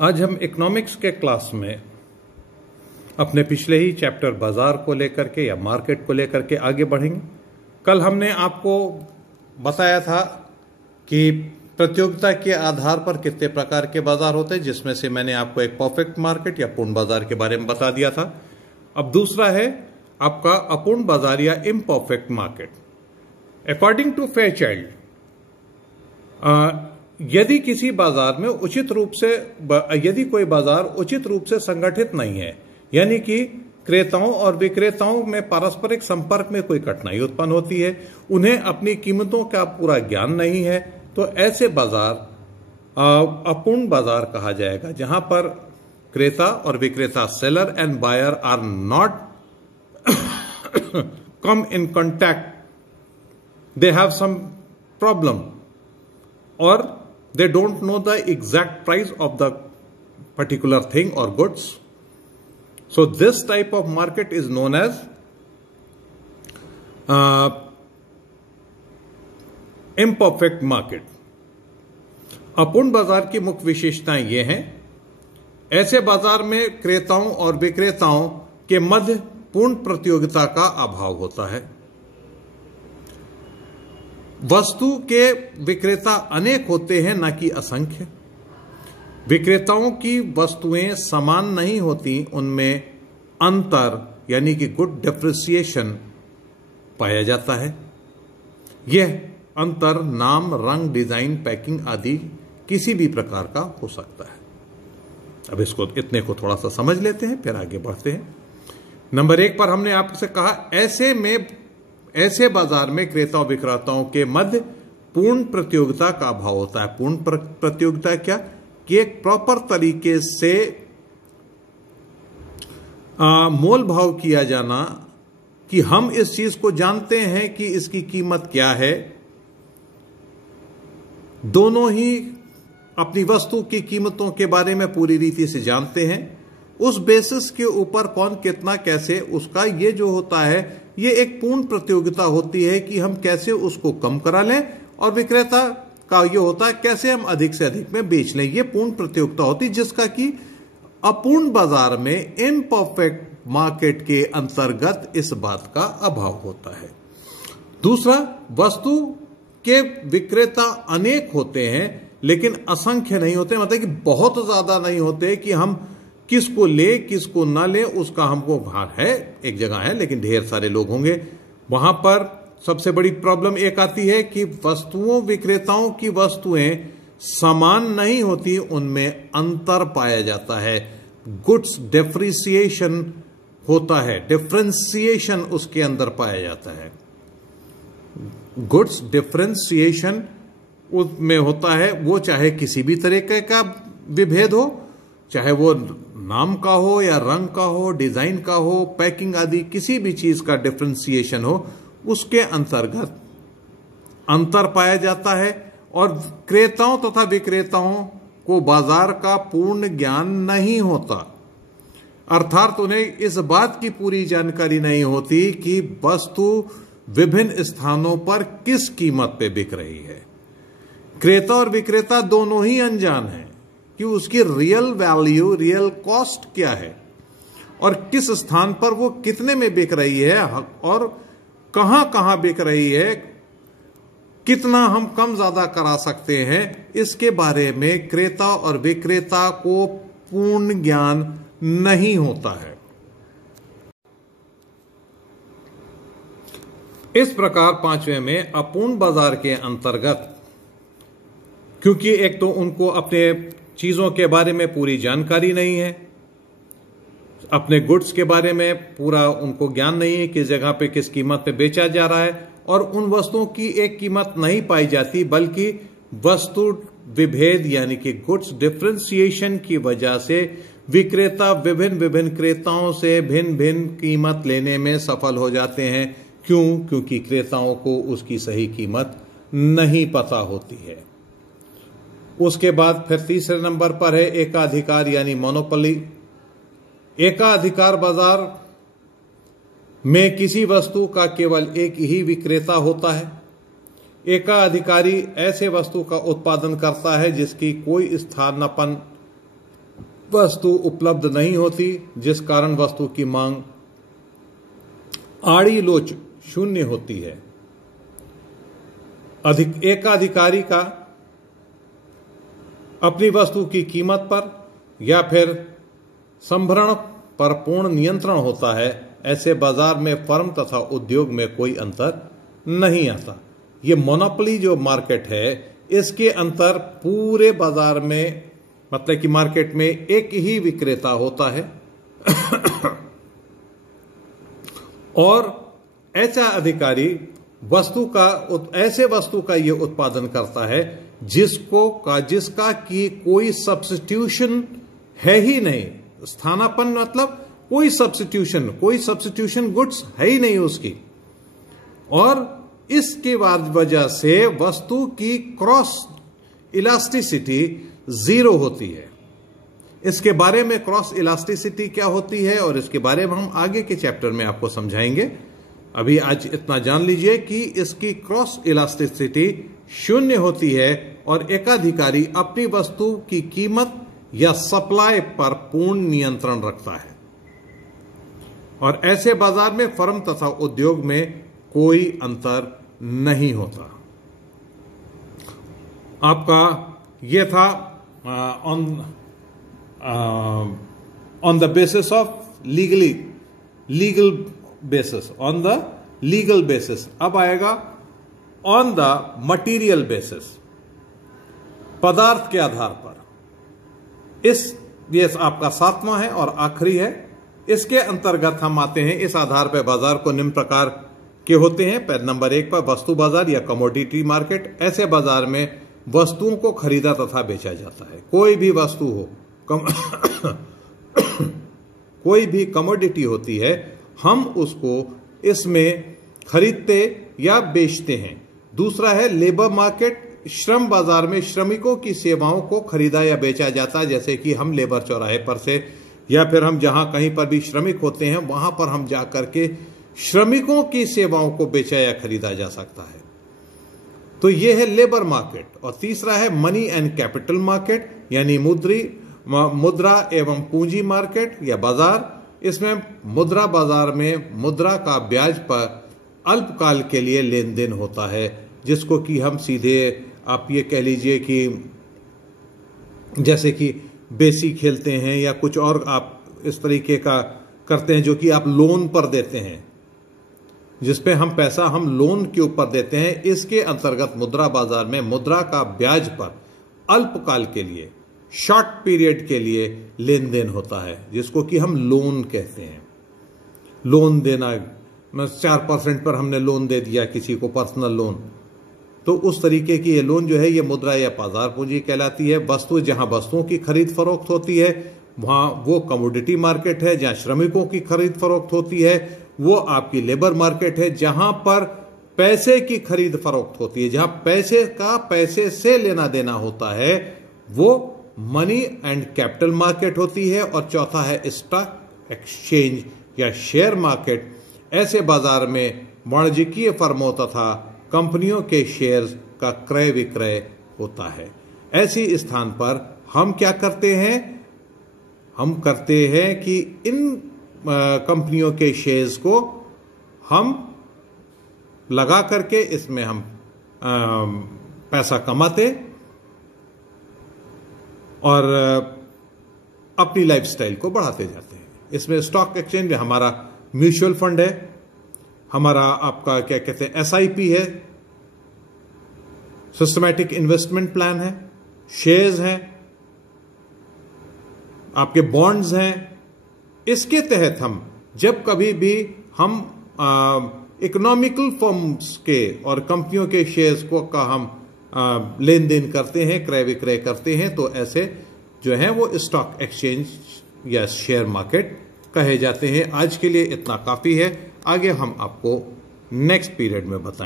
आज हम इकोनॉमिक्स के क्लास में अपने पिछले ही चैप्टर बाजार को लेकर के या मार्केट को लेकर के आगे बढ़ेंगे। कल हमने आपको बताया था कि प्रतियोगिता के आधार पर कितने प्रकार के बाजार होते हैं, जिसमें से मैंने आपको एक परफेक्ट मार्केट या पूर्ण बाजार के बारे में बता दिया था। अब दूसरा है आपका अपूर्ण बाजार या imperfect market. According to Fairchild, यदि किसी बाजार में यदि कोई बाजार उचित रूप से संगठित नहीं है, यानी कि क्रेताओं और विक्रेताओं में पारस्परिक संपर्क में कोई कठिनाई उत्पन्न होती है, उन्हें अपनी कीमतों का पूरा ज्ञान नहीं है, तो ऐसे बाजार अपूर्ण बाजार कहा जाएगा, जहां पर क्रेता और विक्रेता seller and buyer are not come in contact, they have some problem or they don't know the exact price of the particular thing or goods. So this type of market is known as imperfect market. अपूर्ण बाजार की मुख्य विशेषताएं ये हैं। ऐसे बाजार में क्रेताओं और विक्रेताओं के मध्य पूर्ण प्रतियोगिता का अभाव होता है। वस्तु के विक्रेता अनेक होते हैं, न कि असंख्य। विक्रेताओं की वस्तुएं समान नहीं होती, उनमें अंतर यानी कि गुड डिफरेंशिएशन पाया जाता है। यह अंतर नाम, रंग, डिजाइन, पैकिंग आदि किसी भी प्रकार का हो सकता है। अब इसको इतने को थोड़ा सा समझ लेते हैं, फिर आगे बढ़ते हैं। नंबर 1 पर हमने आपसे कहा ऐसे बाजार में क्रेता और विक्रेताओं के मध्य पूर्ण प्रतियोगिता का अभाव होता है। पूर्ण प्रतियोगिता क्या कि एक प्रॉपर तरीके से मोल भाव किया जाना, कि हम इस चीज को जानते हैं कि इसकी कीमत क्या है, दोनों ही अपनी वस्तु की कीमतों के बारे में पूरी रीति से जानते हैं। उस बेसिस के ऊपर कौन कितना कैसे, उसका ये जो होता है, ये एक पूर्ण प्रतियोगिता होती है कि हम कैसे उसको कम करा लें, और विक्रेता का ये होता है कैसे हम अधिक से अधिक में बेच लें। ये पूर्ण प्रतियोगिता होती है, जिसका कि अपूर्ण बाजार में इम्परफेक्ट मार्केट के अंतर्गत इस बात का अभाव होता है। दूसरा, वस्तु के विक्रेता अनेक होते हैं लेकिन असंख्य नहीं होते, मतलब कि बहुत ज्यादा नहीं होते कि हम किसको ले किसको ना ले उसका हमको भार है, एक जगह है लेकिन ढेर सारे लोग होंगे। वहां पर सबसे बड़ी प्रॉब्लम एक आती है कि विक्रेताओं की वस्तुएं समान नहीं होती, उनमें अंतर पाया जाता है। गुड्स डिफरेंशिएशन होता है, डिफरेंशिएशन उसके अंदर पाया जाता है। गुड्स डिफरेंशिएशन उसमें होता है, वो चाहे किसी भी तरीके का विभेद हो, चाहे वो नाम का हो या रंग का हो, डिजाइन का हो, पैकिंग आदि किसी भी चीज का डिफरेंशिएशन हो, उसके अंतर्गत अंतर पाया जाता है। और क्रेताओं तथा विक्रेताओं को बाजार का पूर्ण ज्ञान नहीं होता, अर्थात उन्हें इस बात की पूरी जानकारी नहीं होती कि वस्तु विभिन्न स्थानों पर किस कीमत पे बिक रही है। क्रेता और विक्रेता दोनों ही अनजान हैं कि उसकी रियल वैल्यू, रियल कॉस्ट क्या है, और किस स्थान पर वो कितने में बिक रही है, और कहां कहां बिक रही है, कितना हम कम ज्यादा करा सकते हैं, इसके बारे में क्रेता और विक्रेता को पूर्ण ज्ञान नहीं होता है। इस प्रकार पांचवें में अपूर्ण बाजार के अंतर्गत, क्योंकि एक तो उनको अपने चीजों के बारे में पूरी जानकारी नहीं है, अपने गुड्स के बारे में पूरा उनको ज्ञान नहीं है, किस जगह पे किस कीमत पे बेचा जा रहा है, और उन वस्तुओं की एक कीमत नहीं पाई जाती, बल्कि वस्तु विभेद यानी कि गुड्स डिफरेंशिएशन की वजह से विक्रेता विभिन्न क्रेताओं से भिन्न भिन्न कीमत लेने में सफल हो जाते हैं। क्यों? क्योंकि क्रेताओं को उसकी सही कीमत नहीं पता होती है। उसके बाद फिर तीसरे नंबर पर है एकाधिकार यानी मोनोपोली। एकाधिकार बाजार में किसी वस्तु का केवल एक ही विक्रेता होता है। एकाधिकारी ऐसे वस्तु का उत्पादन करता है जिसकी कोई स्थानापन्न वस्तु उपलब्ध नहीं होती, जिस कारण वस्तु की मांग आड़ी लोच शून्य होती है। एकाधिकारी का अपनी वस्तु की कीमत पर या फिर संभरण पर पूर्ण नियंत्रण होता है। ऐसे बाजार में फर्म तथा उद्योग में कोई अंतर नहीं आता। ये मोनोपोली जो मार्केट है, इसके अंतर पूरे बाजार में, मतलब कि मार्केट में एक ही विक्रेता होता है और ऐसा अधिकारी ऐसे वस्तु का ये उत्पादन करता है जिसका कि कोई सब्स्टिट्यूशन है ही नहीं। स्थानापन्न मतलब कोई सब्स्टिट्यूशन गुड्स है ही नहीं उसकी, और इसके वजह से वस्तु की क्रॉस इलास्टिसिटी जीरो होती है। इसके बारे में क्रॉस इलास्टिसिटी क्या होती है और इसके बारे में हम आगे के चैप्टर में आपको समझाएंगे। अभी आज इतना जान लीजिए कि इसकी क्रॉस इलास्टिसिटी शून्य होती है और एकाधिकारी अपनी वस्तु की कीमत या सप्लाई पर पूर्ण नियंत्रण रखता है, और ऐसे बाजार में फर्म तथा उद्योग में कोई अंतर नहीं होता। आपका यह था on the basis of legal basis. अब आएगा ऑन द मटीरियल बेसिस, पदार्थ के आधार पर। ये आपका 7वां है और आखिरी है। इसके अंतर्गत हम आते हैं। इस आधार पर बाजार को निम्न प्रकार के होते हैं। नंबर 1 पर वस्तु बाजार या कमोडिटी मार्केट। ऐसे बाजार में वस्तुओं को खरीदा तथा बेचा जाता है। कोई भी वस्तु हो, कोई भी कमोडिटी होती है, हम उसको इसमें खरीदते या बेचते हैं। दूसरा है लेबर मार्केट। श्रम बाजार में श्रमिकों की सेवाओं को खरीदा या बेचा जाता है, जैसे कि हम लेबर चौराहे पर से या फिर हम जहां कहीं पर भी श्रमिक होते हैं वहां पर हम जाकर के श्रमिकों की सेवाओं को बेचा या खरीदा जा सकता है। तो यह है लेबर मार्केट। और तीसरा है मनी एंड कैपिटल मार्केट, यानी मुद्रा एवं पूंजी मार्केट या बाजार। इसमें मुद्रा बाजार में मुद्रा का ब्याज पर अल्पकाल के लिए लेन देन होता है, जिसको कि हम सीधे आप ये कह लीजिए कि जैसे कि बेसी खेलते हैं या कुछ और आप इस तरीके का करते हैं, जो कि आप लोन पर देते हैं, जिसपे हम पैसा हम लोन के ऊपर देते हैं। इसके अंतर्गत मुद्रा बाजार में मुद्रा का ब्याज पर अल्पकाल के लिए, शॉर्ट पीरियड के लिए लेन देन होता है, जिसको कि हम लोन कहते हैं। लोन देना, 4% पर हमने लोन दे दिया किसी को, पर्सनल लोन, तो उस तरीके की ये लोन जो है ये मुद्रा या बाजार पूंजी कहलाती है। जहां वस्तुओं की खरीद फरोख्त होती है वहां वो कमोडिटी मार्केट है। जहां श्रमिकों की खरीद फरोख्त होती है वो आपकी लेबर मार्केट है। जहां पर पैसे की खरीद फरोख्त होती है, जहां पैसे से लेना देना होता है, वो मनी एंड कैपिटल मार्केट होती है। और चौथा है स्टॉक एक्सचेंज या शेयर मार्केट। ऐसे बाजार में वाणिज्यिक फर्मों तथा कंपनियों के शेयर्स का क्रय विक्रय होता है। ऐसी स्थान पर हम क्या करते हैं? हम करते हैं कि इन कंपनियों के शेयर्स को हम लगा करके इसमें हम पैसा कमाते और अपनी लाइफस्टाइल को बढ़ाते जाते हैं। इसमें स्टॉक एक्सचेंज में हमारा म्यूचुअल फंड है, हमारा आपका क्या कहते हैं SIP है, सिस्टमैटिक इन्वेस्टमेंट प्लान है, शेयर्स हैं, आपके बॉन्ड्स हैं। इसके तहत हम जब कभी भी हम इकोनॉमिकल फर्म्स के और कंपनियों के शेयर्स का हम लेन देन करते हैं, क्रय विक्रय करते हैं, तो ऐसे जो है वो स्टॉक एक्सचेंज या शेयर मार्केट कहे जाते हैं। आज के लिए इतना काफी है। आगे हम आपको नेक्स्ट पीरियड में बताएंगे।